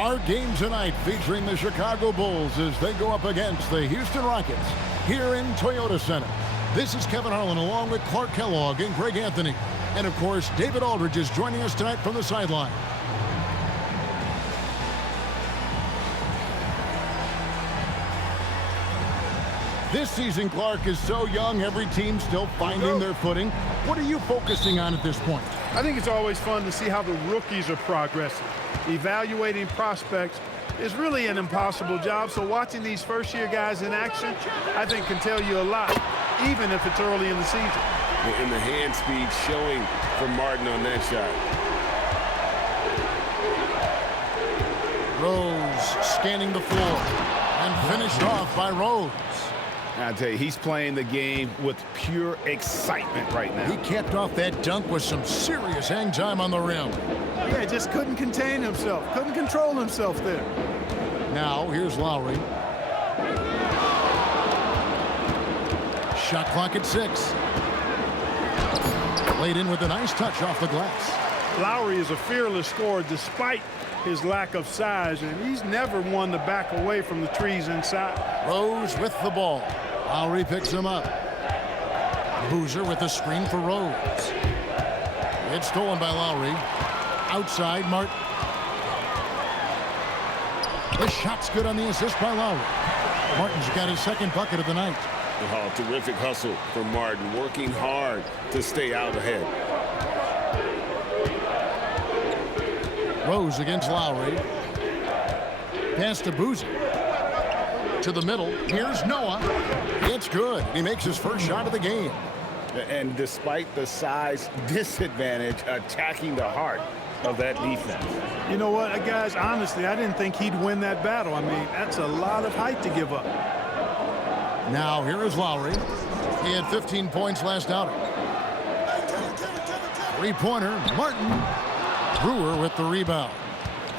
Our game tonight featuring the Chicago Bulls as they go up against the Houston Rockets here in Toyota Center. This is Kevin Harlan along with Clark Kellogg and Greg Anthony. And of course, David Aldridge is joining us tonight from the sideline. This season, Clark, is so young, every team still finding their footing. What are you focusing on at this point? I think it's always fun to see how the rookies are progressing. Evaluating prospects is really an impossible job, so watching these first-year guys in action, I think can tell you a lot, even if it's early in the season. And the hand speed showing from Martin on that shot. Rose scanning the floor and finished off by Rose. I tell you, he's playing the game with pure excitement right now. He capped off that dunk with some serious hang time on the rim. Yeah, just couldn't contain himself, couldn't control himself there. Now, here's Lowry. Shot clock at 6. Laid in with a nice touch off the glass. Lowry is a fearless scorer despite his lack of size, and he's never one to back away from the trees inside. Rose with the ball. Lowry picks him up. Boozer with the screen for Rose. It's stolen by Lowry. Outside, Martin. The shot's good on the assist by Lowry. Martin's got his second bucket of the night. Oh, terrific hustle from Martin, working hard to stay out ahead. Rose against Lowry. Pass to Boozer. To the middle. Here's Noah. It's good. He makes his first shot of the game. And despite the size disadvantage, attacking the heart of that defense. You know what, guys, honestly, I didn't think he'd win that battle. I mean, that's a lot of height to give up. Now, here is Lowry. He had 15 points last outing. Three-pointer, Martin. Brewer with the rebound.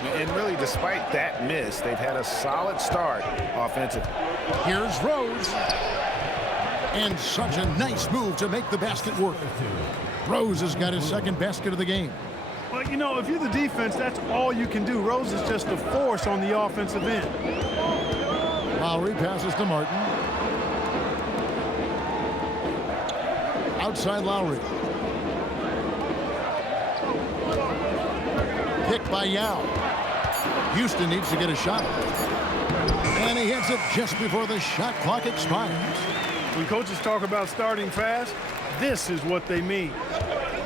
And really, despite that miss, they've had a solid start offensively. Here's Rose. And such a nice move to make the basket work. Rose has got his second basket of the game. Well, you know, if you're the defense, that's all you can do. Rose is just a force on the offensive end. Lowry passes to Martin. Outside Lowry. Picked by Yao. Houston needs to get a shot. And he hits it just before the shot clock expires. When coaches talk about starting fast, this is what they mean.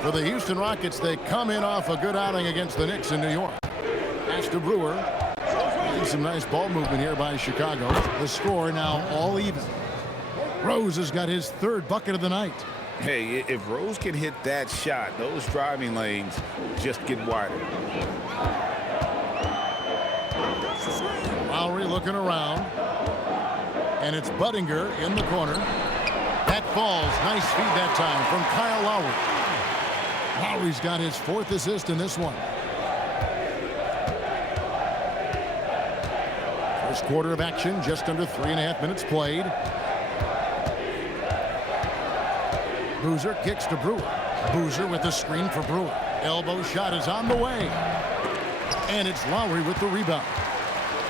For the Houston Rockets, they come in off a good outing against the Knicks in New York. Pass to Brewer. And some nice ball movement here by Chicago. The score now all even. Rose has got his third bucket of the night. Hey, if Rose can hit that shot, those driving lanes just get wider. Lowry looking around. And it's Budinger in the corner. That falls. Nice feed that time from Kyle Lowry. Lowry's got his fourth assist in this one. First quarter of action, just under 3.5 minutes played. Boozer kicks to Brewer. Boozer with the screen for Brewer. Elbow shot is on the way. And it's Lowry with the rebound.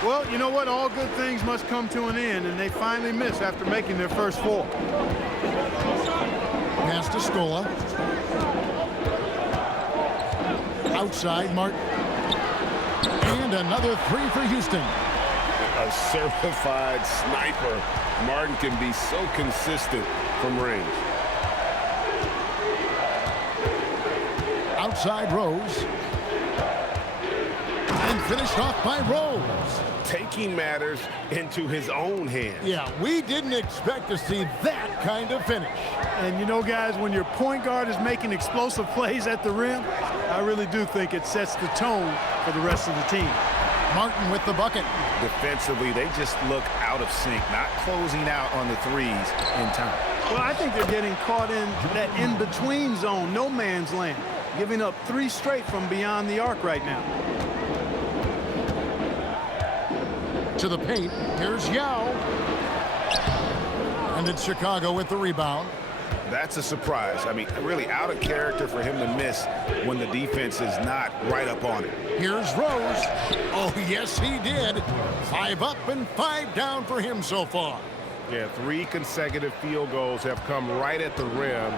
Well, you know what? All good things must come to an end, and they finally miss after making their first four. Pass to Scola. Outside, Martin. And another three for Houston. A certified sniper. Martin can be so consistent from range. Outside Rose. And finished off by Rose. Taking matters into his own hands. Yeah, we didn't expect to see that kind of finish. And you know, guys, when your point guard is making explosive plays at the rim, I really do think it sets the tone for the rest of the team. Martin with the bucket. Defensively, they just look out of sync, not closing out on the threes in time. Well, I think they're getting caught in that in-between zone, no man's land, giving up 3 straight from beyond the arc right now. To the paint. Here's Yao. And it's Chicago with the rebound. That's a surprise. I mean, really out of character for him to miss when the defense is not right up on it. Here's Rose. Oh, yes, he did. 5 up and 5 down for him so far. Yeah, 3 consecutive field goals have come right at the rim.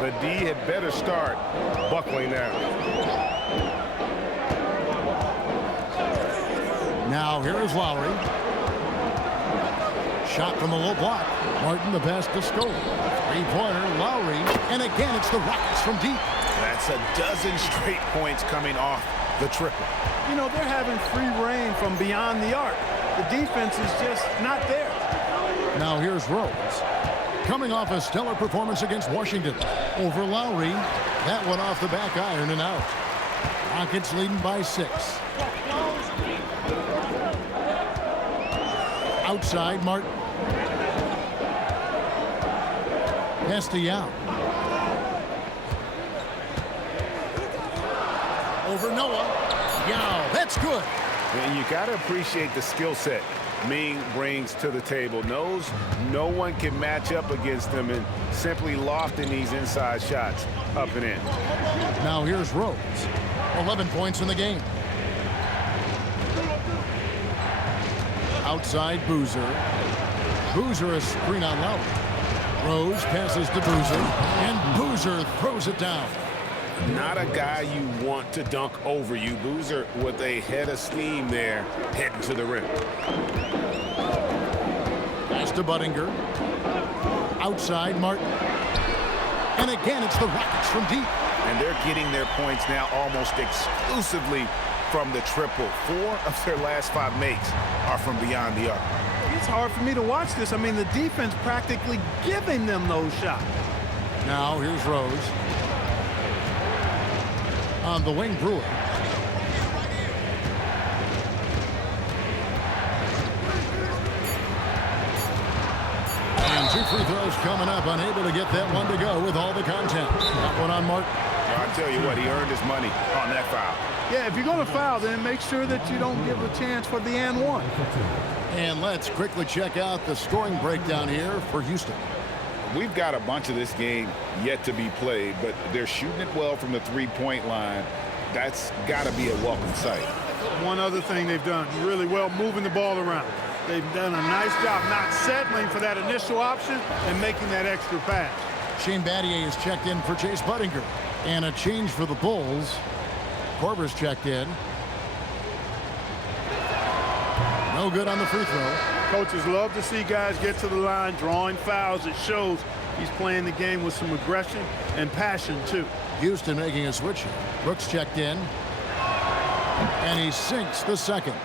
The D had better start buckling down. Now here is Lowry. Shot from the low block. Martin the pass to Scola. Three-pointer, Lowry. And again, it's the Rockets from deep. That's a dozen straight points coming off the triple. You know, they're having free reign from beyond the arc. The defense is just not there. Now here's Rose. Coming off a stellar performance against Washington. Over Lowry. That one off the back iron and out. Rockets leading by 6. Outside, Martin. Pass to Yao. Over Noah. Yao, that's good. And you got to appreciate the skill set Ming brings to the table. Knows no one can match up against him and simply lofting these inside shots up and in. Now here's Rose. 11 points in the game. Outside Boozer. Boozer a screen on Lowry. Rose passes to Boozer. And Boozer throws it down. Not a guy you want to dunk over you. Boozer with a head of steam there heading to the rim. Pass to Budinger. Outside Martin. And again, it's the Rockets from deep. And they're getting their points now almost exclusively from the triple. 4 of their last 5 makes are from beyond the arc. It's hard for me to watch this. I mean, the defense practically giving them those shots. Now here's Rose. On the wing, Brewer. And 2 free throws coming up. Unable to get that one to go with all the content. That one on Martin. I'll tell you what, he earned his money on that foul. Yeah, if you're going to foul, then make sure that you don't give a chance for the and one. And let's quickly check out the scoring breakdown here for Houston. We've got a bunch of this game yet to be played, but they're shooting it well from the three-point line. That's got to be a welcome sight. One other thing they've done really well, moving the ball around. They've done a nice job not settling for that initial option and making that extra pass. Shane Battier is checked in for Chase Budinger. And a change for the Bulls. Korver's checked in. No good on the free throw. Coaches love to see guys get to the line, drawing fouls. It shows he's playing the game with some aggression and passion, too. Houston making a switch here. Brooks checked in. And he sinks the second.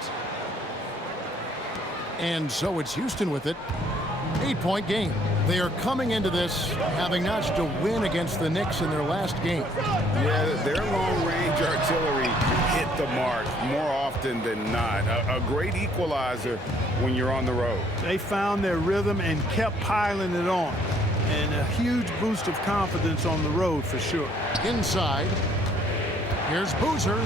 And so it's Houston with it. 8-point game. They are coming into this having notched a win against the Knicks in their last game. Yeah, their long-range artillery hit the mark more often than not. A great equalizer when you're on the road. They found their rhythm and kept piling it on. And a huge boost of confidence on the road for sure. Inside. Here's Boozer.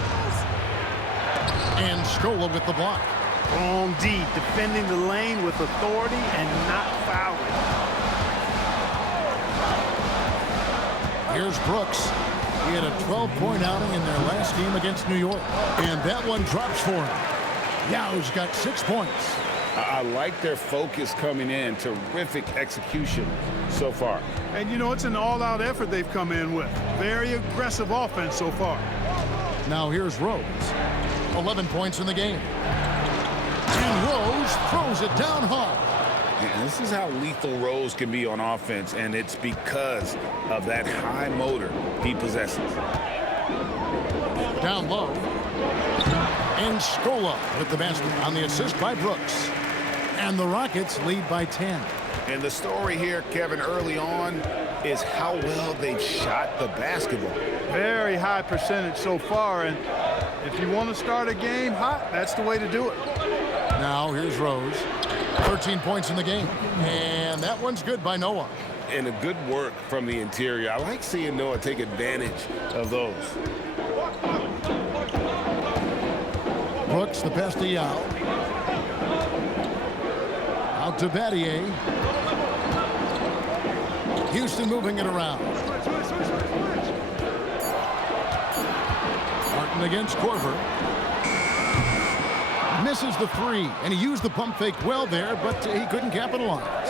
And Scola with the block. Strong D, defending the lane with authority and not fouling. Here's Brooks. He had a 12-point outing in their last game against New York. And that one drops for him. Yao's got 6 points. I like their focus coming in. Terrific execution so far. And, you know, it's an all-out effort they've come in with. Very aggressive offense so far. Now here's Rose. 11 points in the game. And Rose throws it down hard. And this is how lethal Rose can be on offense, and it's because of that high motor he possesses. Down low. And Scola with the basket on the assist by Brooks. And the Rockets lead by 10. And the story here, Kevin, early on is how well they've shot the basketball. Very high percentage so far, and if you want to start a game hot, that's the way to do it. Now here's Rose. 13 points in the game. And that one's good by Noah. And a good work from the interior. I like seeing Noah take advantage of those. Brooks, the pass to Yao. Out to Battier. Houston moving it around. Martin against Korver. Misses the three, and he used the pump fake well there, but he couldn't capitalize.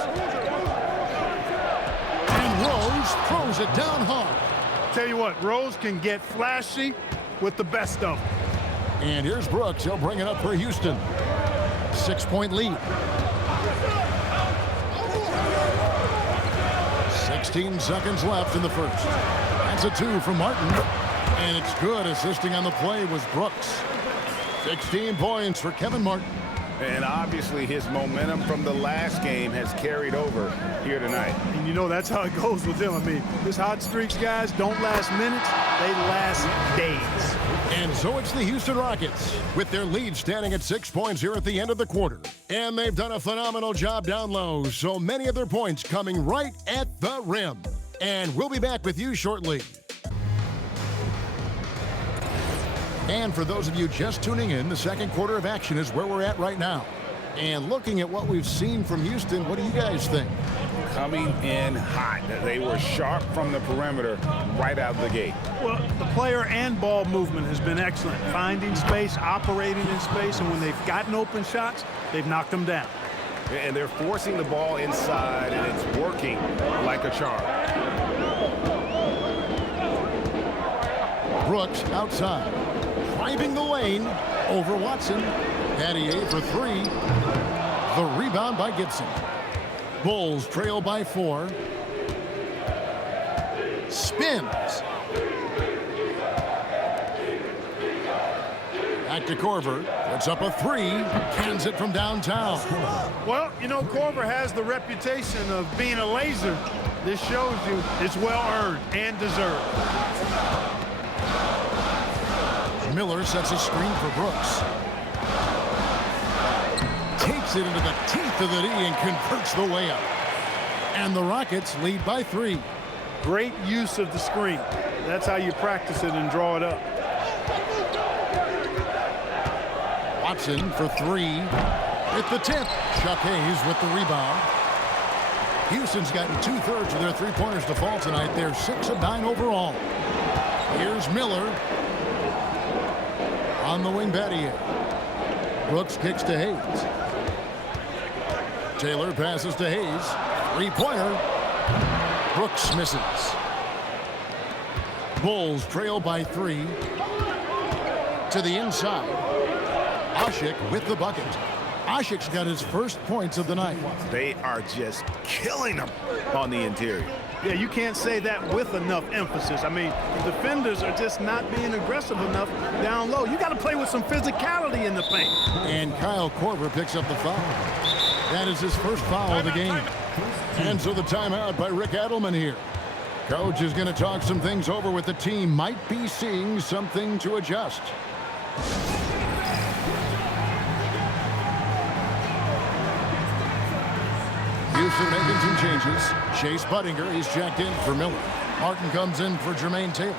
And Rose throws it down hard. Tell you what, Rose can get flashy with the best of them. And here's Brooks. He'll bring it up for Houston. 6-point lead. 16 seconds left in the first. That's a 2 from Martin. And it's good. Assisting on the play was Brooks. 16 points for Kevin Martin. And obviously his momentum from the last game has carried over here tonight. And you know that's how it goes with them. I mean, this hot streaks, guys, don't last minutes. They last days. And so it's the Houston Rockets with their lead standing at 6 points here at the end of the quarter. And they've done a phenomenal job down low. So many of their points coming right at the rim. And we'll be back with you shortly. And for those of you just tuning in, the second quarter of action is where we're at right now. And looking at what we've seen from Houston, what do you guys think? Coming in hot. They were sharp from the perimeter right out of the gate. Well, the player and ball movement has been excellent. Finding space, operating in space, and when they've gotten open shots, they've knocked them down. And they're forcing the ball inside, and it's working like a charm. Brooks outside. Driving the lane over Watson. Pattier for 3. The rebound by Gibson. Bulls trail by 4. Spins. Back to Korver. Puts up a 3. Cans it from downtown. Well, you know, Korver has the reputation of being a laser. This shows you it's well earned and deserved. Miller sets a screen for Brooks. Takes it into the teeth of the D and converts the layup. And the Rockets lead by 3. Great use of the screen. That's how you practice it and draw it up. Watson for 3. At the tip. Chuck Hayes with the rebound. Houston's gotten 2/3 of their three-pointers to fall tonight. They're 6 of 9 overall. Here's Miller. On the wing, Pattier. Brooks kicks to Hayes. Taylor passes to Hayes. Three-pointer. Brooks misses. Bulls trail by 3. To the inside. Ashik with the bucket. Ashik's got his first points of the night. They are just killing them on the interior. Yeah, you can't say that with enough emphasis. I mean, the defenders are just not being aggressive enough down low. You got to play with some physicality in the paint. And Kyle Korver picks up the foul. That is his first foul of the game. And so the timeout by Rick Adelman here. Coach is going to talk some things over with the team. Might be seeing something to adjust. Houston making some changes. Chase Buttinger, he's checked in for Miller. Martin comes in for Jermaine Taylor.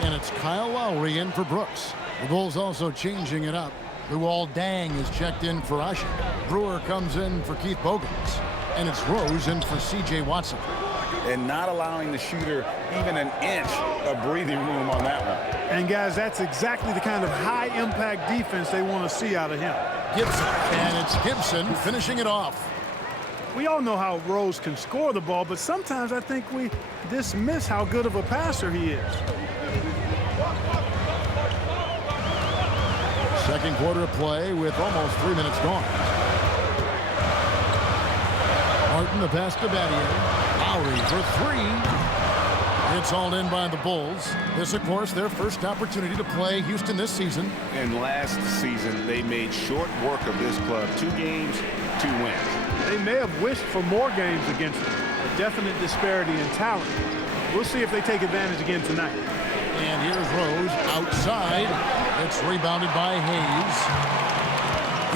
And it's Kyle Lowry in for Brooks. The Bulls also changing it up. Luol Deng is checked in for Ashik. Brewer comes in for Keith Bogans. And it's Rose in for C.J. Watson. And not allowing the shooter even an inch of breathing room on that one. And, guys, that's exactly the kind of high-impact defense they want to see out of him. Gibson. And it's Gibson finishing it off. We all know how Rose can score the ball, but sometimes I think we dismiss how good of a passer he is. Second quarter of play with almost 3 minutes gone. Martin the pass to Battier. Lowry for 3. It's all in by the Bulls. This, of course, their first opportunity to play Houston this season. And last season, they made short work of this club. 2 games, 2 wins. They may have wished for more games against them. A definite disparity in talent. We'll see if they take advantage again tonight. And here's Rose outside. It's rebounded by Hayes.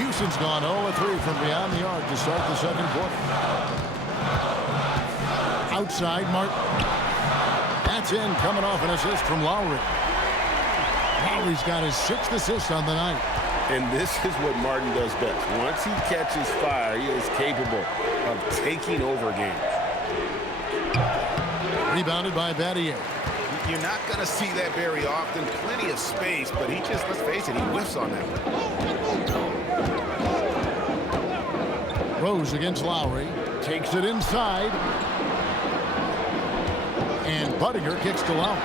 Houston's gone 0-3 from beyond the arc to start the second quarter. Outside, Martin. That's in, coming off an assist from Lowry. Lowry's got his 6th assist on the night. And this is what Martin does best. Once he catches fire, he is capable of taking over games. Rebounded by Battier. You're not going to see that very often. Plenty of space, but he just, let's face it, he whiffs on that one. Rose against Lowry. Takes it inside. And Budinger kicks to Lowry.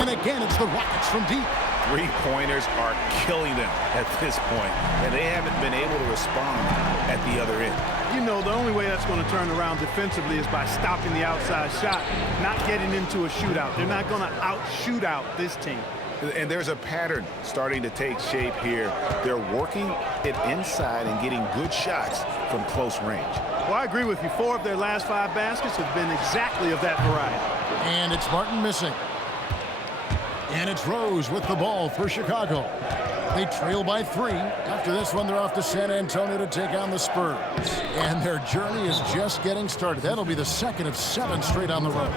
And again, it's the Rockets from deep. Three-pointers are killing them at this point, and they haven't been able to respond at the other end. You know, the only way that's going to turn around defensively is by stopping the outside shot, not getting into a shootout. They're not going to out-shootout this team. And there's a pattern starting to take shape here. They're working it inside and getting good shots from close range. Well, I agree with you. 4 of their last 5 baskets have been exactly of that variety. And it's Martin missing. And it's Rose with the ball for Chicago. They trail by 3. After this one, they're off to San Antonio to take on the Spurs. And their journey is just getting started. That'll be the second of 7 straight on the road.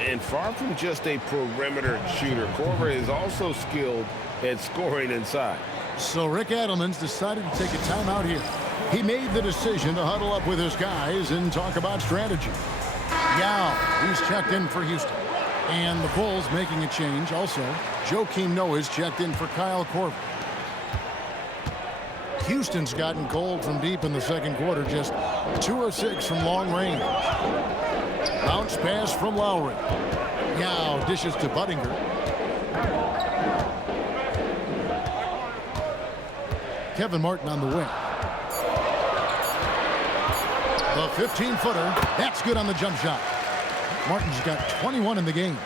And far from just a perimeter shooter, Korver is also skilled at scoring inside. So Rick Adelman's decided to take a timeout here. He made the decision to huddle up with his guys and talk about strategy. Yao, he's checked in for Houston. And the Bulls making a change also. Joakim Noah's checked in for Kyle Korver. Houston's gotten cold from deep in the second quarter, just 2 of 6 from long range. Bounce pass from Lowry. Yao dishes to Budinger. Kevin Martin on the wing. The 15-footer. That's good on the jump shot. Martin's got 21 in the game.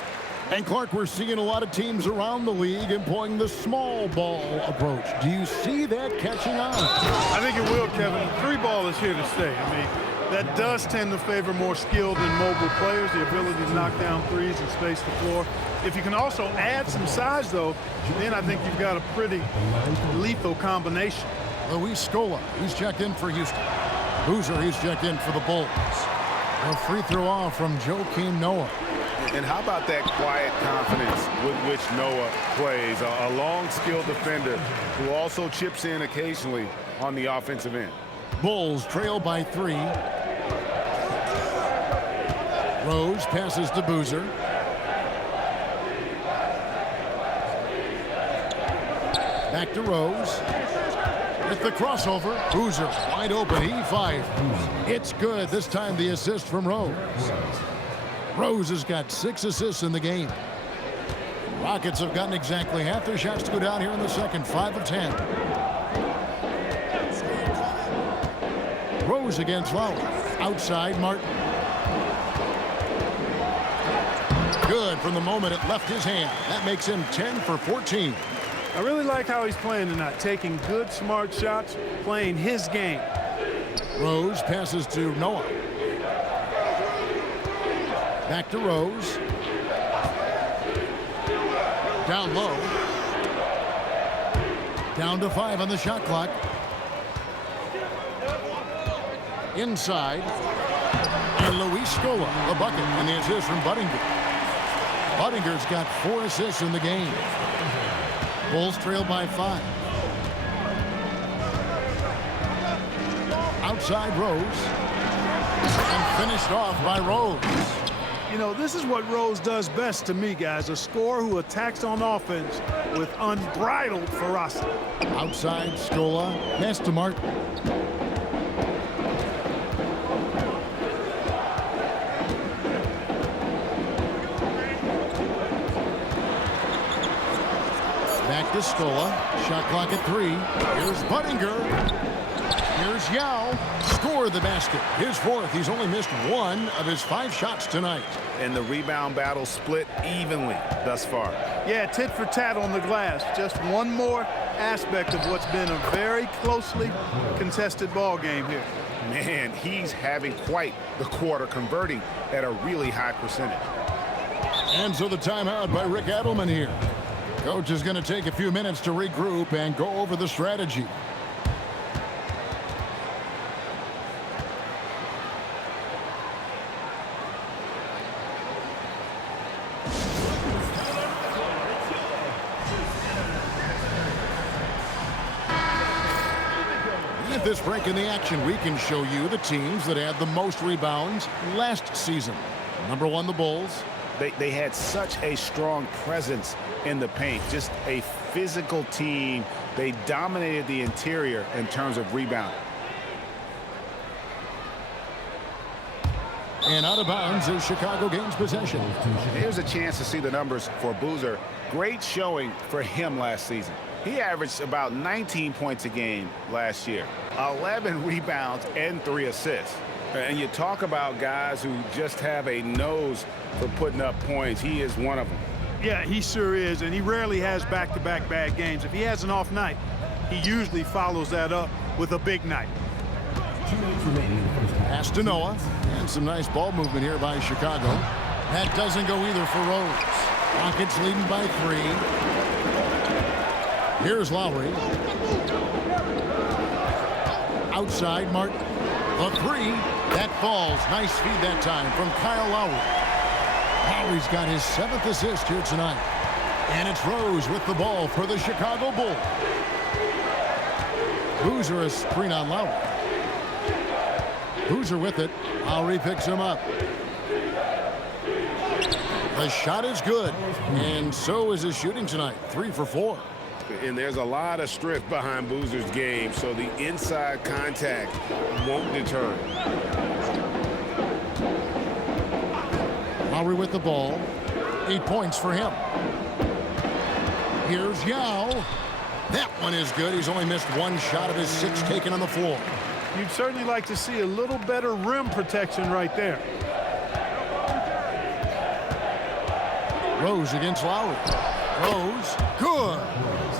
And Clark, we're seeing a lot of teams around the league employing the small ball approach. Do you see that catching on? I think it will, Kevin. 3 ball is here to stay. I mean, that does tend to favor more skilled and mobile players, the ability to knock down threes and space the floor. If you can also add some size, though, then I think you've got a pretty lethal combination. Luis Scola, he's checked in for Houston. Boozer, he's checked in for the Bulls. A free throw off from Joakim Noah. And how about that quiet confidence with which Noah plays? A long, skilled defender who also chips in occasionally on the offensive end. Bulls trail by 3. Rose passes to Boozer. Back to Rose. With the crossover, Boozer wide open, he fired. It's good. This time the assist from Rose. Rose has got 6 assists in the game. Rockets have gotten exactly half their shots to go down here in the second, 5 of 10. Rose against Lowry. Outside, Martin. Good from the moment it left his hand. That makes him 10 for 14. I really like how he's playing tonight, taking good, smart shots, playing his game. Rose passes to Noah. Back to Rose. Down low. Down to 5 on the shot clock. Inside. And Luis Scola, the bucket, and the assist from Budinger. Budinger's got 4 assists in the game. Bulls trail by 5. Outside Rose. And finished off by Rose. You know, this is what Rose does best to me, guys. A scorer who attacks on offense with unbridled ferocity. Outside Scola. Pass to Martin. Back to Scola. Shot clock at 3. Here's Budinger. Here's Yao. Scored the basket. His 4th. He's only missed 1 of his 5 shots tonight. And the rebound battle split evenly thus far. Yeah, tit for tat on the glass. Just one more aspect of what's been a very closely contested ball game here. Man, he's having quite the quarter, converting at a really high percentage. And so the timeout by Rick Adelman here. Coach is going to take a few minutes to regroup and go over the strategy. At this break in the action, we can show you the teams that had the most rebounds last season. Number 1, the Bulls. They had such a strong presence in the paint, just a physical team. They dominated the interior in terms of rebounding. And out of bounds as Chicago gains possession. Here's a chance to see the numbers for Boozer. Great showing for him last season. He averaged about 19 points a game last year, 11 rebounds and 3 assists. And you talk about guys who just have a nose for putting up points. He is one of them. Yeah, he sure is, and he rarely has back-to-back bad games. If he has an off night, he usually follows that up with a big night. Pass to Noah, and some nice ball movement here by Chicago. That doesn't go either for Rose. Rockets leading by 3. Here's Lowry. Outside, Martin. The 3. That falls. Nice feed that time from Kyle Lowry. Lowry's got his 7th assist here tonight. And it's Rose with the ball for the Chicago Bulls. Boozer a screen on Lowry. Boozer with it. Lowry picks him up. The shot is good. And so is his shooting tonight. 3 for 4. And there's a lot of strength behind Boozer's game, so the inside contact won't deter him. Lowry with the ball. 8 points for him. Here's Yao. That one is good. He's only missed 1 shot of his 6 taken on the floor. You'd certainly like to see a little better rim protection right there. Rose against Lowry. Rose, good.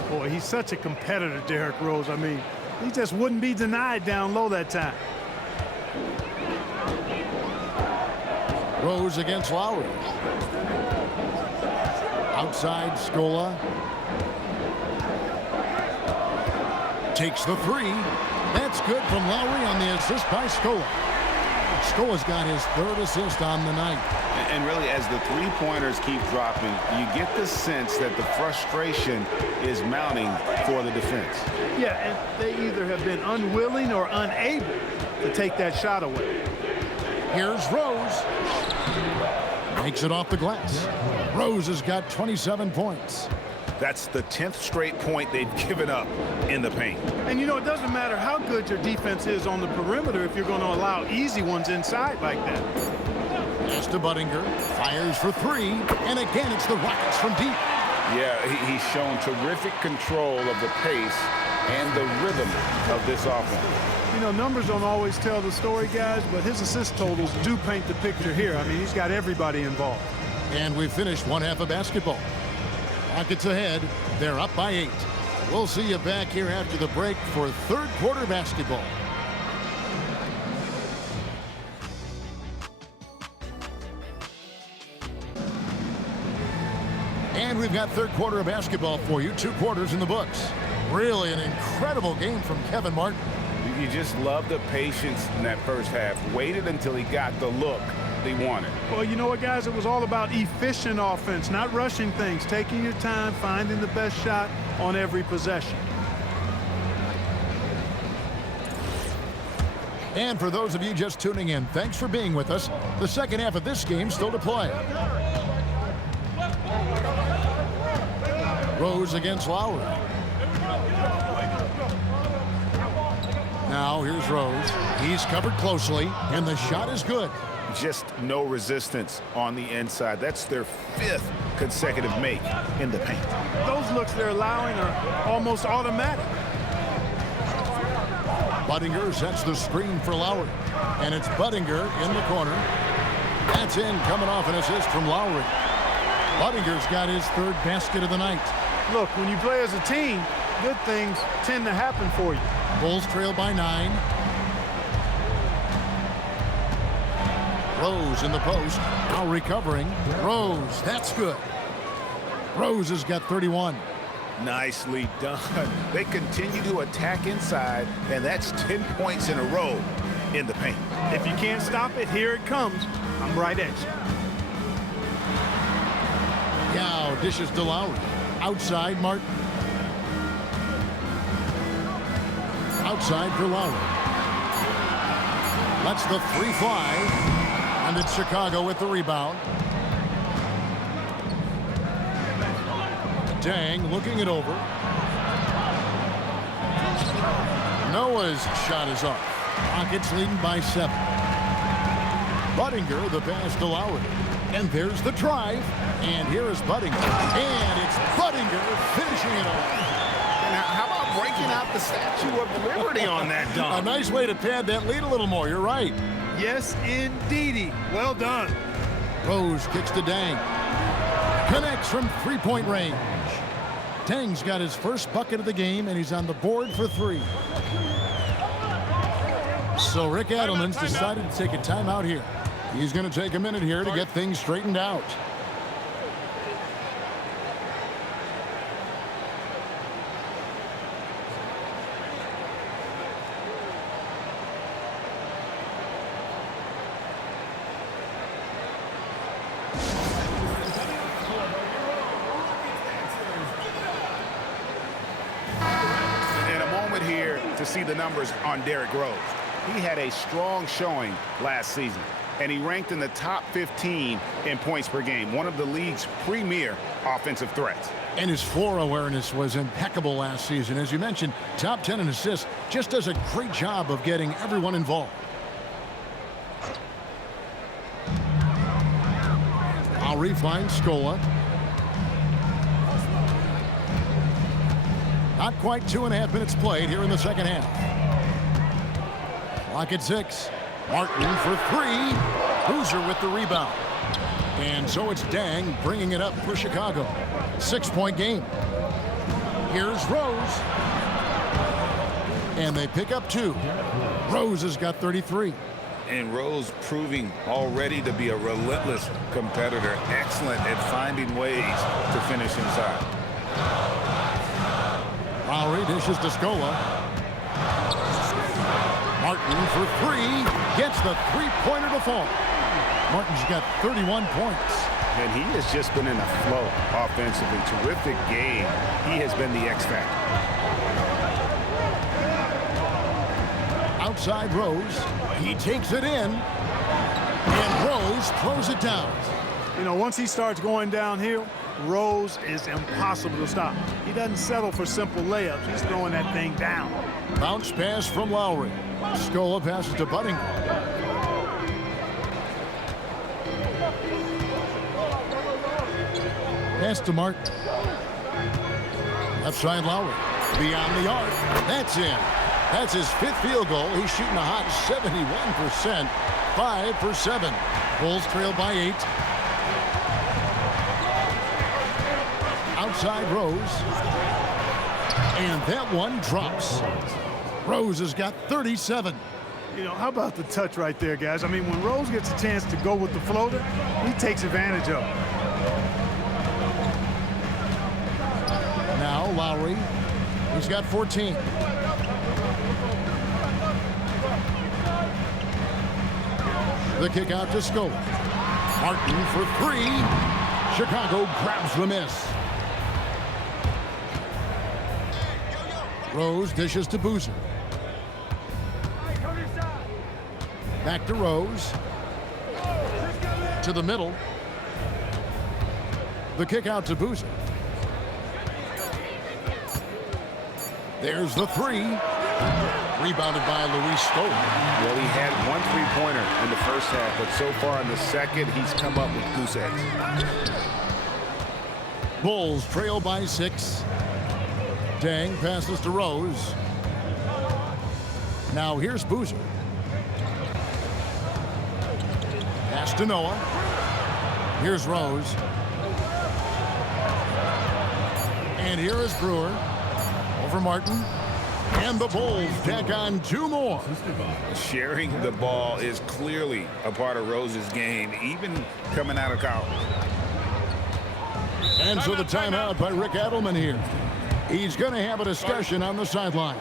Boy, he's such a competitor, Derrick Rose. I mean, he just wouldn't be denied down low that time. Rose against Lowry. Outside, Scola. Takes the 3. That's good from Lowry on the assist by Scola. Scola's got his 3rd assist on the night. And really, as the 3-pointers keep dropping, you get the sense that the frustration is mounting for the defense. Yeah, and they either have been unwilling or unable to take that shot away. Here's Rose. Makes it off the glass. Rose has got 27 points. That's the 10th straight point they've given up in the paint. And, you know, it doesn't matter how good your defense is on the perimeter if you're going to allow easy ones inside like that. Pass to Budinger. Fires for 3. And again, it's the Rockets from deep. Yeah, he's shown terrific control of the pace and the rhythm of this offense. You know, numbers don't always tell the story, guys, but his assist totals do paint the picture here. I mean, he's got everybody involved. And we've finished 1 half of basketball. Rockets ahead. They're up by 8. We'll see you back here after the break for 3rd quarter basketball. And we've got 3rd quarter of basketball for you. 2 quarters in the books. Really an incredible game from Kevin Martin. You just love the patience in that first half. Waited until he got the look they wanted. Well, you know what, guys? It was all about efficient offense, not rushing things, taking your time, finding the best shot on every possession. And for those of you just tuning in, thanks for being with us. The second half of this game still to play. Rose against Lowry. Now here's Rose. He's covered closely, and the shot is good. Just no resistance on the inside. That's their 5th consecutive make in the paint. Those looks they're allowing are almost automatic. Budinger sets the screen for Lowry. And it's Budinger in the corner. That's in, coming off an assist from Lowry. Budinger's got his 3rd basket of the night. Look, when you play as a team, good things tend to happen for you. Bulls trail by 9. Rose in the post. Now recovering. Rose, that's good. Rose has got 31. Nicely done. They continue to attack inside, and that's 10 points in a row in the paint. If you can't stop it, here it comes. I'm right at you. Yao dishes to Lowry. Outside, Martin. Outside for Lowry. Lets the 3 fly. And it's Chicago with the rebound. Dang looking it over. Noah's shot is off. Rockets leading by 7. Budinger, the pass to Lowry. And there's the drive. And here is Budinger. And it's Budinger finishing it off. Now, how about breaking out the Statue of Liberty on that dunk? A nice way to pad that lead a little more. You're right. Yes, indeedy. Well done. Rose kicks to Dang. Connects from three-point range. Dang's got his first bucket of the game, and he's on the board for 3. So Rick Adelman's decided to take a timeout here. He's going to take a minute here to get things straightened out. To see the numbers on Derrick Rose. He had a strong showing last season, and he ranked in the top 15 in points per game, one of the league's premier offensive threats. And his floor awareness was impeccable last season. As you mentioned, top 10 in assists, just does a great job of getting everyone involved. Lowry finds Scola. Not quite 2.5 minutes played here in the second half. Clock at 6. Martin for 3. Boozer with the rebound. And so it's Dang bringing it up for Chicago. 6-point game. Here's Rose. And they pick up 2. Rose has got 33. And Rose proving already to be a relentless competitor. Excellent at finding ways to finish inside. Lowry dishes to Scola. Martin for 3. Gets the three-pointer to fall. Martin's got 31 points. And he has just been in a flow offensively. Terrific game. He has been the X factor. Outside Rose. He takes it in. And Rose throws it down. You know, once he starts going downhill, Rose is impossible to stop. He doesn't settle for simple layups. He's throwing that thing down. Bounce pass from Lowry. Scola passes to Budinger. Pass to Martin. Left side Lowry. Beyond the arc. That's in. That's his 5th field goal. He's shooting a hot 71%. 5 for 7. Bulls trail by 8. Outside Rose. And that one drops. Rose has got 37. You know, how about the touch right there, guys? I mean, when Rose gets a chance to go with the floater, he takes advantage of it. Now Lowry. He's got 14. The kick out to Scola. Martin for 3. Chicago grabs the miss. Rose dishes to Boozer. Back to Rose. To the middle. The kick out to Boozer. There's the 3. Rebounded by Luis Scola. Well, he had 1 3-pointer in the first half, but so far in the second, he's come up with goose eggs. Bulls trail by 6. Dang passes to Rose. Now here's Boozer. Pass to Noah. Here's Rose. And here is Brewer. Over Martin. And the Bulls tack on 2 more. Sharing the ball is clearly a part of Rose's game, even coming out of college. And so the timeout by Rick Adelman here. He's going to have a discussion on the sideline.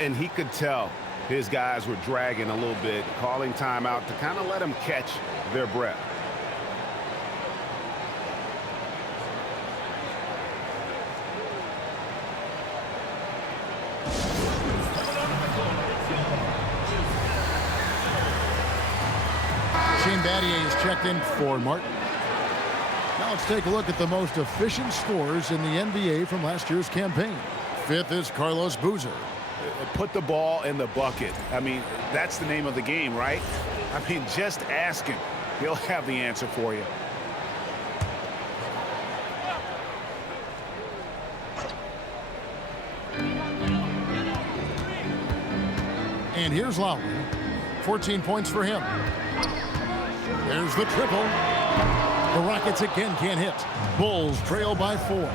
And he could tell his guys were dragging a little bit, calling timeout to kind of let them catch their breath. Shane Battier is checked in for Martin. Now let's take a look at the most efficient scorers in the NBA from last year's campaign. 5th is Carlos Boozer. Put the ball in the bucket. I mean, that's the name of the game, right? I mean, just ask him. He'll have the answer for you. And here's Lowry. 14 points for him. There's the triple. The Rockets again can't hit. Bulls trail by 4.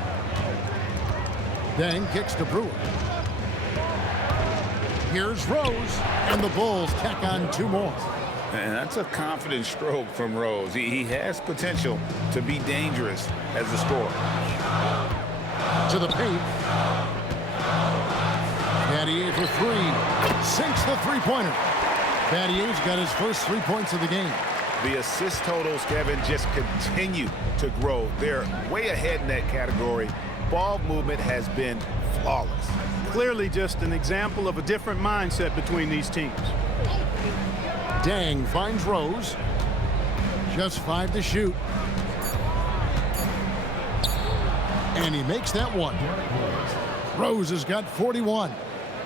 Dang kicks to Brewer. Here's Rose, and the Bulls tack on 2 more. And that's a confident stroke from Rose. He has potential to be dangerous as a scorer. To the paint. Battier for 3. Sinks the three-pointer. Battier's got his first 3 points of the game. The assist totals, Kevin, just continue to grow. They're way ahead in that category. Ball movement has been flawless. Clearly just an example of a different mindset between these teams. Dang finds Rose. Just 5 to shoot. And he makes that one. Rose has got 41.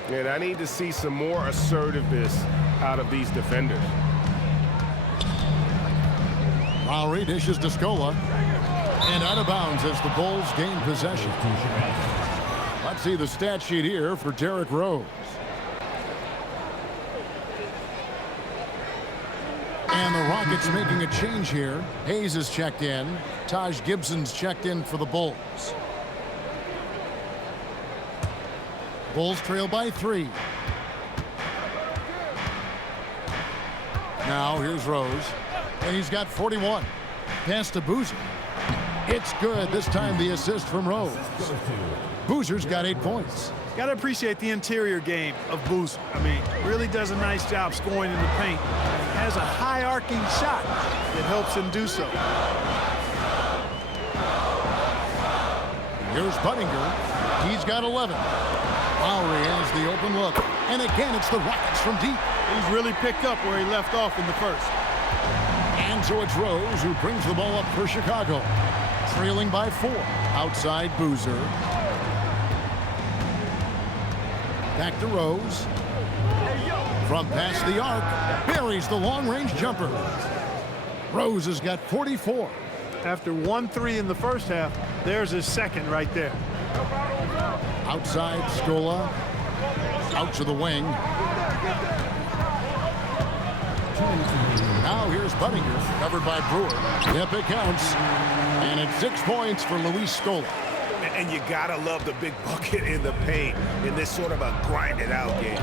And I need to see some more assertiveness out of these defenders. Lowry dishes to Scola. And out of bounds as the Bulls gain possession. Let's see the stat sheet here for Derrick Rose. And the Rockets making a change here. Hayes is checked in. Taj Gibson's checked in for the Bulls. Bulls trail by 3. Now here's Rose. And he's got 41. Pass to Boozer. It's good. This time the assist from Rose. Boozer's got 8 points. Got to appreciate the interior game of Boozer. I mean, really does a nice job scoring in the paint. Has a high arcing shot that helps him do so. Here's Buttinger. He's got 11. Lowry has the open look. And again, it's the Rockets from deep. He's really picked up where he left off in the first. And so it's Rose who brings the ball up for Chicago. Trailing by 4. Outside Boozer. Back to Rose. From past the arc. Buries the long-range jumper. Rose has got 44. After 1-3 in the first half, there's his second right there. Outside Scola. Out to the wing. Now here's Buttinger, covered by Brewer. Yep, it counts. And it's 6 points for Luis Scola. And you gotta love the big bucket in the paint in this sort of a grind-it-out game.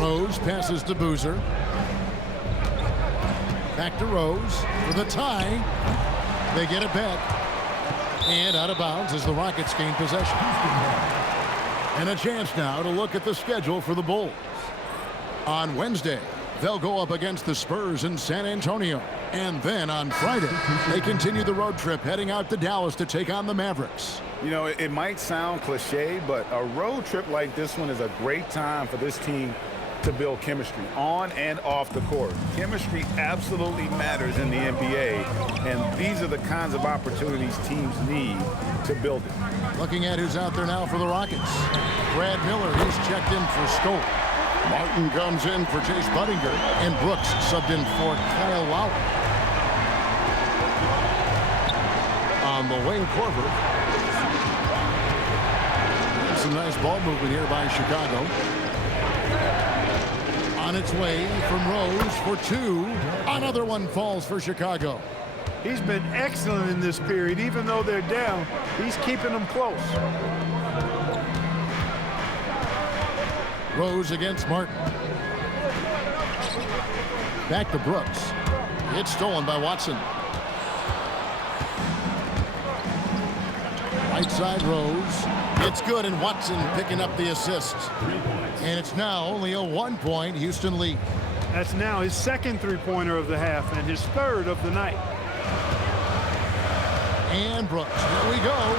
Rose passes to Boozer. Back to Rose for the tie. They get it back. And out of bounds as the Rockets gain possession. And a chance now to look at the schedule for the Bulls. On Wednesday, they'll go up against the Spurs in San Antonio. And then on Friday, they continue the road trip heading out to Dallas to take on the Mavericks. You know, it might sound cliche, but a road trip like this one is a great time for this team to build chemistry on and off the court. Chemistry absolutely matters in the NBA, and these are the kinds of opportunities teams need to build it. Looking at who's out there now for the Rockets. Brad Miller, he's checked in for Scola. Martin comes in for Chase Buttinger, and Brooks subbed in for Kyle Lowry. On the wing, Korver. Some nice ball movement here by Chicago. On its way from Rose for 2. Another one falls for Chicago. He's been excellent in this period. Even though they're down, he's keeping them close. Rose against Martin. Back to Brooks. It's stolen by Watson. Right side Rose. It's good, and Watson picking up the assist. And it's now only a 1-point Houston lead. That's now his second three-pointer of the half and his third of the night. And Brooks, here we go.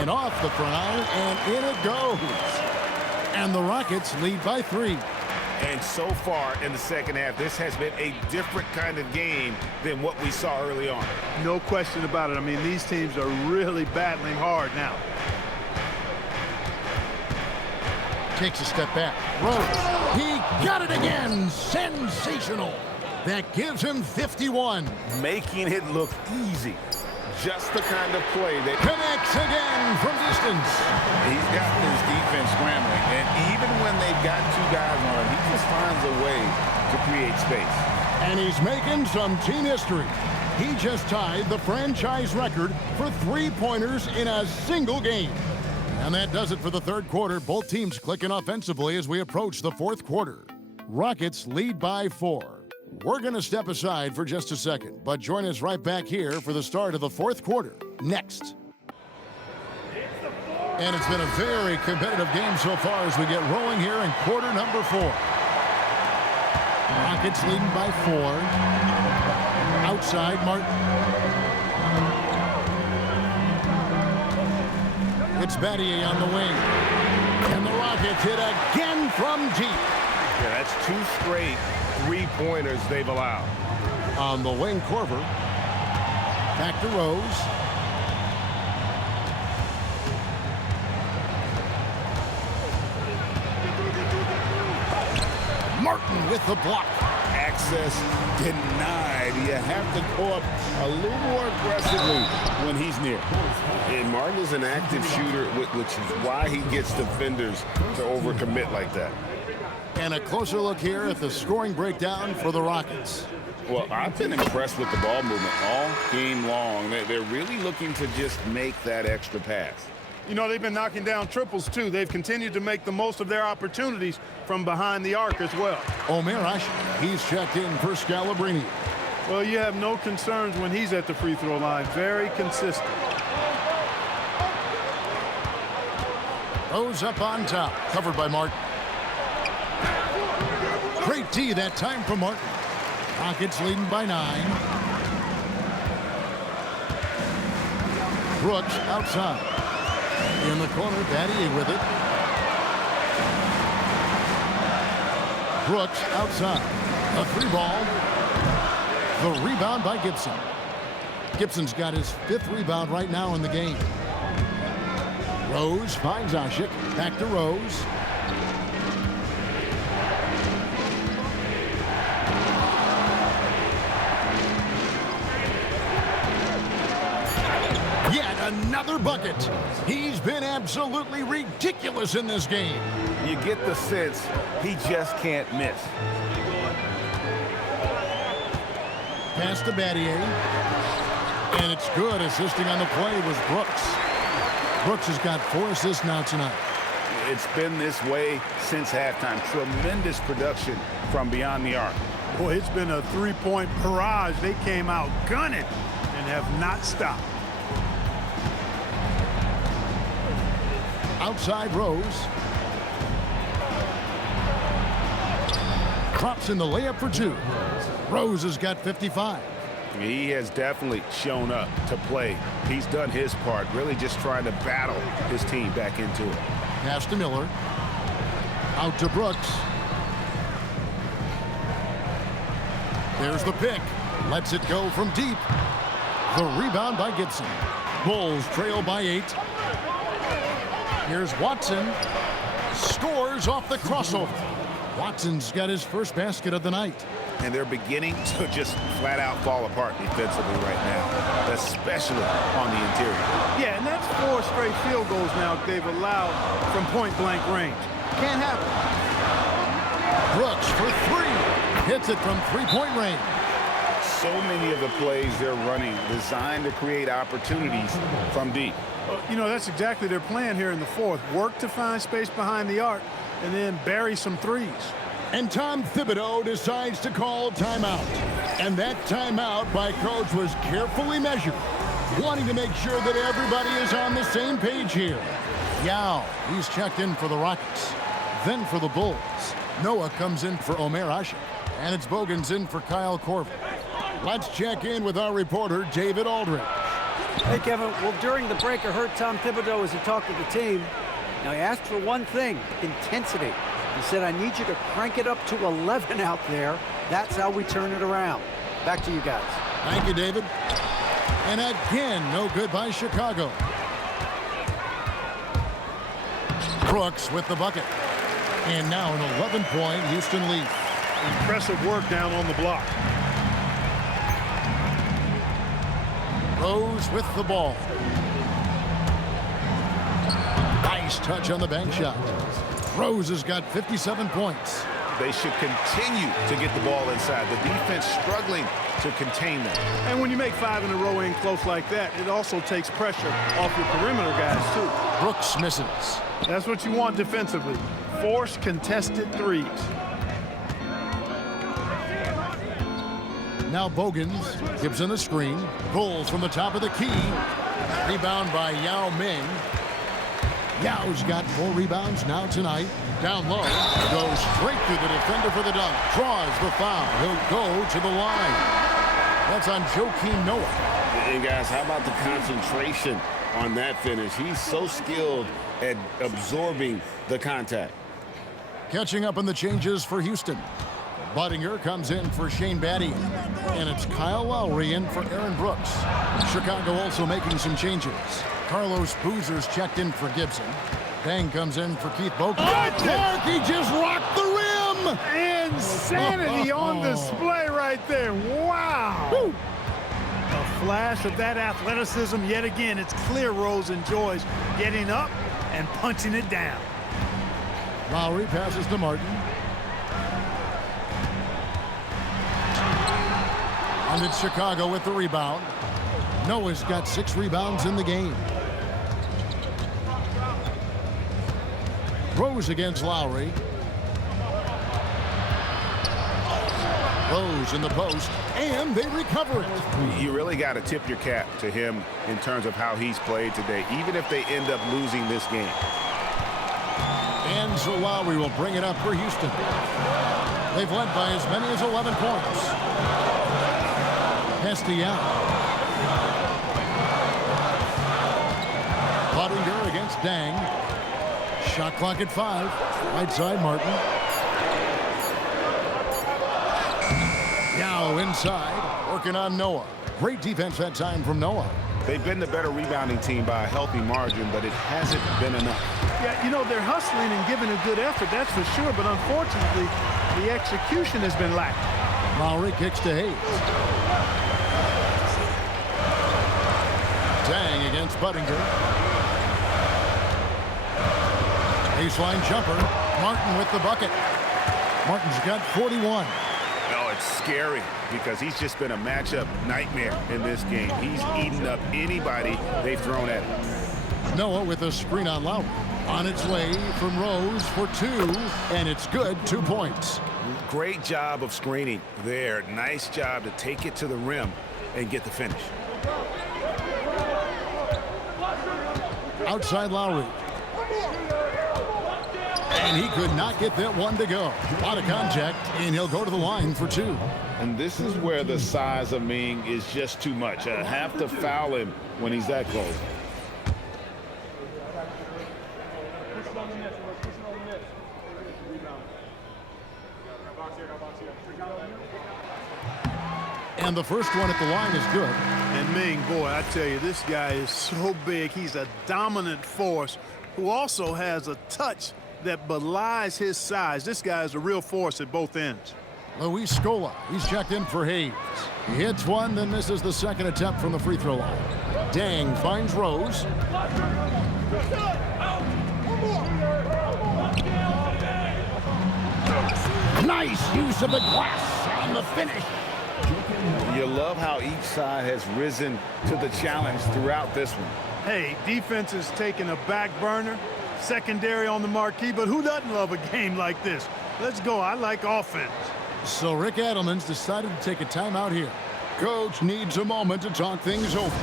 And off the front iron, and in it goes. And the Rockets lead by 3. And so far in the second half, this has been a different kind of game than what we saw early on. No question about it. I mean, these teams are really battling hard now. Takes a step back. Rose. He got it again. Sensational. That gives him 51. Making it look easy. Just the kind of play that Connects again from distance. He's got his defense scrambling, and even when they've got two guys on him, he just finds a way to create space. And he's making some team history. He just tied the franchise record for three-pointers in a single game. And that does it for the third quarter. Both teams clicking offensively as we approach the fourth quarter. Rockets lead by 4. We're going to step aside for just a second, but join us right back here for the start of the fourth quarter next. And it's been a very competitive game so far as we get rolling here in quarter number 4. Rockets leading by 4. Outside, Martin. It's Battier on the wing. And the Rockets hit again from deep. Yeah, that's 2 straight three-pointers they've allowed. On the wing, Korver. Back to Rose. Martin with the block. Access denied. You have to go up a little more aggressively when he's near. And Martin is an active shooter, which is why he gets defenders to overcommit like that. And a closer look here at the scoring breakdown for the Rockets. Well, I've been impressed with the ball movement all game long. They're really looking to just make that extra pass. You know, they've been knocking down triples, too. They've continued to make the most of their opportunities from behind the arc as well. Omer Ashe, he's checked in for Scalabrine. Well, you have no concerns when he's at the free throw line. Very consistent. Rose up on top, covered by Martin. Great D that time from Martin. Rockets leading by 9. Brooks outside. In the corner, Battier with it. Brooks outside. A 3-ball. The rebound by Gibson. Gibson's got his 5th rebound right now in the game. Rose finds Ashe. Back to Rose. Yet another bucket. He's been absolutely ridiculous in this game. you get the sense he just can't miss. Pass to Battier. And it's good. Assisting on the play was Brooks. Brooks has got 4 assists now tonight. It's been this way since halftime. Tremendous production from beyond the arc. Boy, it's been a three-point barrage. They came out gunning and have not stopped. Outside Rose. Drops in the layup for 2. Rose has got 55. He has definitely shown up to play. He's done his part, really just trying to battle his team back into it. Pass to Miller. Out to Brooks. There's the pick. Lets it go from deep. The rebound by Gibson. Bulls trail by 8. Here's Watson. Scores off the crossover. Watson's got his first basket of the night. And they're beginning to just flat out fall apart defensively right now, especially on the interior. Yeah, and that's 4 straight field goals now they've allowed from point-blank range. Can't happen. Brooks for 3. Hits it from three-point range. So many of the plays they're running designed to create opportunities from deep. You know, that's exactly their plan here in the fourth. Work to find space behind the arc and then bury some threes. And Tom Thibodeau decides to call timeout. And that timeout by Coach was carefully measured, wanting to make sure that everybody is on the same page here. Yao, he's checked in for the Rockets. Then for the Bulls, Noah comes in for Omer Ashe. And it's Bogan's in for Kyle Korver. Let's check in with our reporter, David Aldridge. Hey, Kevin. Well, during the break, I heard Tom Thibodeau as he talked to the team. Now, he asked for one thing, intensity. He said, I need you to crank it up to 11 out there. That's how we turn it around. Back to you guys. Thank you, David. And again, no good by Chicago. Brooks with the bucket. And now an 11-point Houston lead. Impressive work down on the block. Rose with the ball. Nice touch on the bank shot. Rose has got 57 points. They should continue to get the ball inside. The defense struggling to contain them. And when you make 5 in a row in close like that, it also takes pressure off your perimeter guys, too. Brooks misses. That's what you want defensively. Force contested threes. Now Bogans gives in a screen. Pulls from the top of the key. Rebound by Yao Ming. Yao's got 4 rebounds now tonight. Down low. Goes straight through the defender for the dunk. Draws the foul. He'll go to the line. That's on Joakim Noah. And guys, how about the concentration on that finish? He's so skilled at absorbing the contact. Catching up on the changes for Houston. Buttinger comes in for Shane Battier. And it's Kyle Lowry in for Aaron Brooks. Chicago also making some changes. Carlos Boozer's checked in for Gibson. Dang comes in for Keith Bogan. Clark, he just rocked the rim! Insanity on display right there. Wow! Woo. A flash of that athleticism. Yet again, it's clear Rose enjoys getting up and punching it down. Lowry passes to Martin. And it's Chicago with the rebound. Noah's got 6 rebounds in the game. Rose against Lowry. Rose in the post, and they recover it. You really got to tip your cap to him in terms of how he's played today, even if they end up losing this game. And so Lowry will bring it up for Houston. They've led by as many as 11 points. Hesty out. Buttinger against Dang. Shot clock at 5. Right side, Martin. Now inside, working on Noah. Great defense that time from Noah. They've been the better rebounding team by a healthy margin, but it hasn't been enough. Yeah, you know, they're hustling and giving a good effort, that's for sure, but unfortunately, the execution has been lacking. Lowry kicks to Hayes. Dang against Buttinger. Baseline jumper. Martin with the bucket. Martin's got 41. No, it's scary because he's just been a matchup nightmare in this game. He's eaten up anybody they've thrown at him. Noah with a screen on Lowry. On its way from Rose for 2, and it's good. 2 points. Great job of screening there. Nice job to take it to the rim and get the finish. Outside Lowry. And he could not get that one to go. Out of contact, and he'll go to the line for 2. And this is where the size of Ming is just too much. I have to foul him when he's that close. And the first one at the line is good. And Ming, boy, I tell you, this guy is so big. He's a dominant force who also has a touch that belies his size. This guy is a real force at both ends. Luis Scola, he's checked in for Hayes. He hits one, then misses the second attempt from the free throw line. Dang finds Rose. Nice use of the glass on the finish. You love how each side has risen to the challenge throughout this one. Hey, defense is taking a back burner, secondary on the marquee, but who doesn't love a game like this? Let's go. I like offense. So Rick Adelman's decided to take a timeout here. Coach needs a moment to talk things over.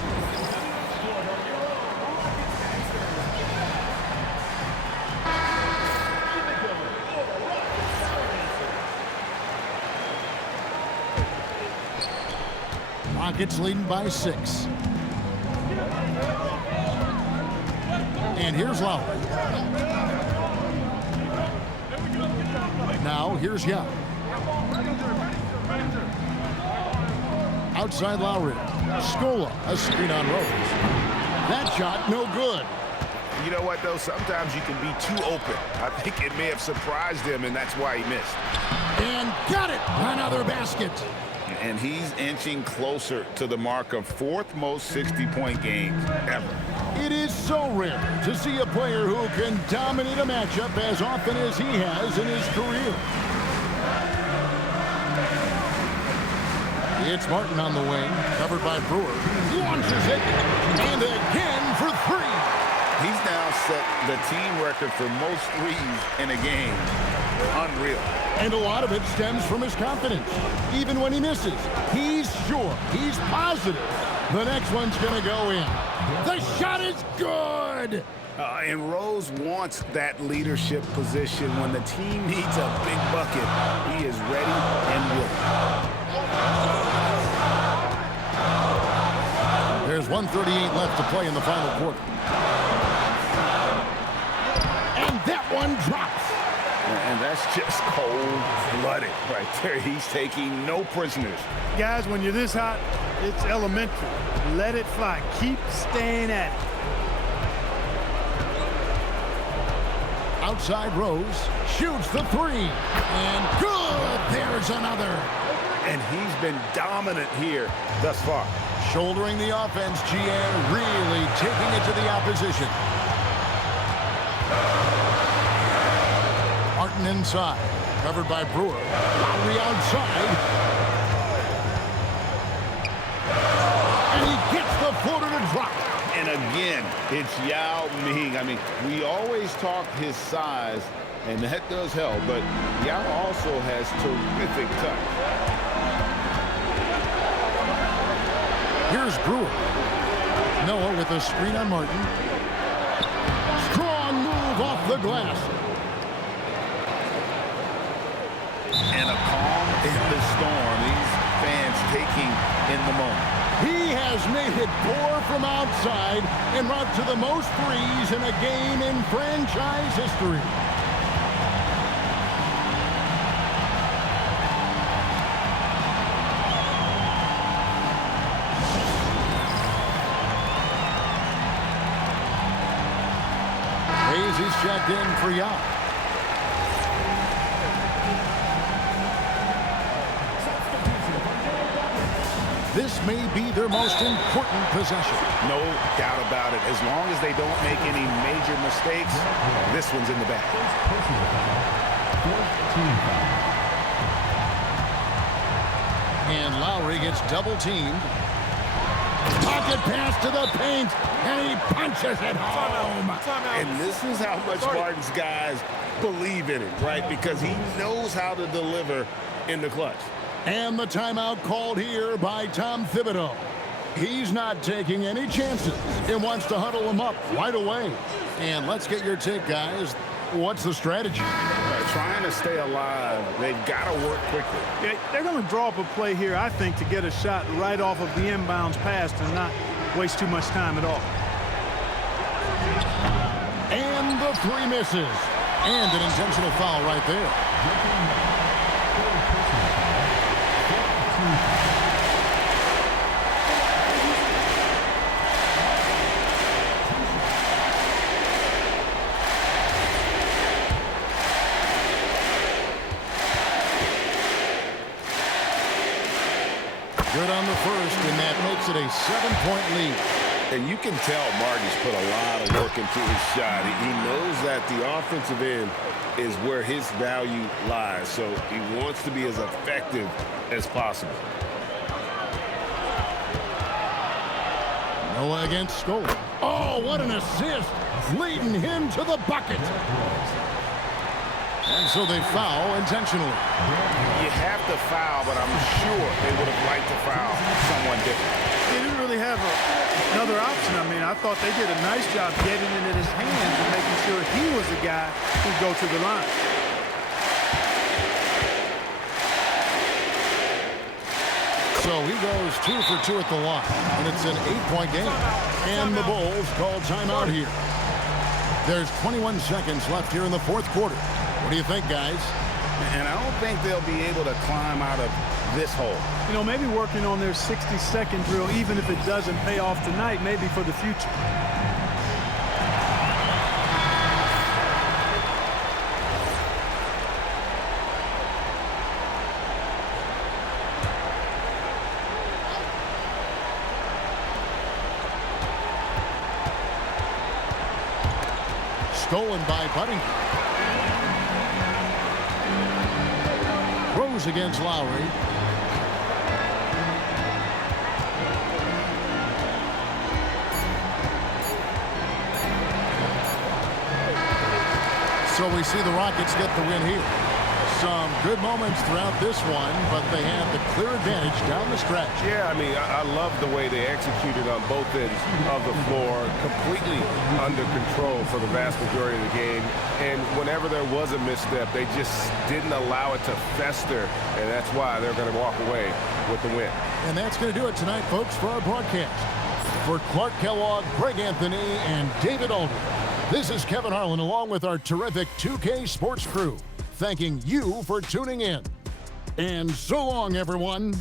Rockets leading by 6. And here's Lowry. now. Here's Yao. Outside Lowry. Scola, a screen on Rose. That shot, no good. You know what, though? Sometimes you can be too open. I think it may have surprised him, and that's why he missed. And got it. Another basket. And he's inching closer to the mark of fourth most 60-point games ever. It is so rare to see a player who can dominate a matchup as often as he has in his career. It's Martin on the wing, covered by Brewer. Launches it, and again for three. He's now set the team record for most threes in a game. Unreal. And a lot of it stems from his confidence. Even when he misses, he's sure, he's positive the next one's going to go in. The shot is good. And Rose wants that leadership position. When the team needs a big bucket, he is ready and willing. There's 1:38 left to play in the final quarter. And that one drops. And that's just cold-blooded right there. He's taking no prisoners. Guys, when you're this hot, it's elementary. Let it fly. Keep staying at it. Outside Rose shoots the three. And good. There's another. And he's been dominant here thus far. Shouldering the offense, GA really taking it to the opposition. Martin inside, covered by Brewer. Lowry outside. And he gets the floater to drop. And again, it's Yao Ming. I mean, we always talk his size, and that does help, but Yao also has terrific touch. Here's Brewer. Noah with a screen on Martin. Strong move off the glass. And a calm in the storm. These fans taking in the moment. He has made it pour from outside en route to the most threes in a game in franchise history. He's checked in for Yao. This may be their most important possession. No doubt about it. As long as they don't make any major mistakes, this one's in the bag. And Lowry gets double-teamed. Pocket pass to the paint, and he punches it home. And this is how much Martin's guys believe in it, right? Because he knows how to deliver in the clutch. And the timeout called here by Tom Thibodeau. He's not taking any chances and wants to huddle him up right away. And let's get your take, guys. What's the strategy? Trying to stay alive. They've got to work quickly. Yeah, they're going to draw up a play here, I think, to get a shot right off of the inbounds pass and not waste too much time at all. And the three misses. And an intentional foul right there. Good on the first, and that makes it a 7-point lead. And you can tell Martin's put a lot of work into his shot. He knows that the offensive end is where his value lies, so he wants to be as effective as possible. Noah against Scola. Oh, what an assist, leading him to the bucket. And so they foul intentionally. You have to foul, but I'm sure they would have liked to foul someone different. They didn't really have another option. I mean, I thought they did a nice job getting it in his hands and making sure he was the guy who'd go to the line. So he goes 2 for 2 at the line, and it's an 8-point game. And the Bulls call timeout here. There's 21 seconds left here in the fourth quarter. What do you think, guys? And I don't think they'll be able to climb out of this hole. You know, maybe working on their 60-second drill, even if it doesn't pay off tonight, maybe for the future. Stolen by Buddington. Rose against Lowry. So we see the Rockets get the win here. Some good moments throughout this one, but they have the clear advantage down the stretch. Yeah, I mean, I love the way they executed on both ends of the floor, completely under control for the vast majority of the game. And whenever there was a misstep, they just didn't allow it to fester, and that's why they're going to walk away with the win. And that's going to do it tonight, folks, for our broadcast. For Clark Kellogg, Greg Anthony, and David Aldridge, this is Kevin Harlan along with our terrific 2K Sports crew, thanking you for tuning in. And so long, everyone.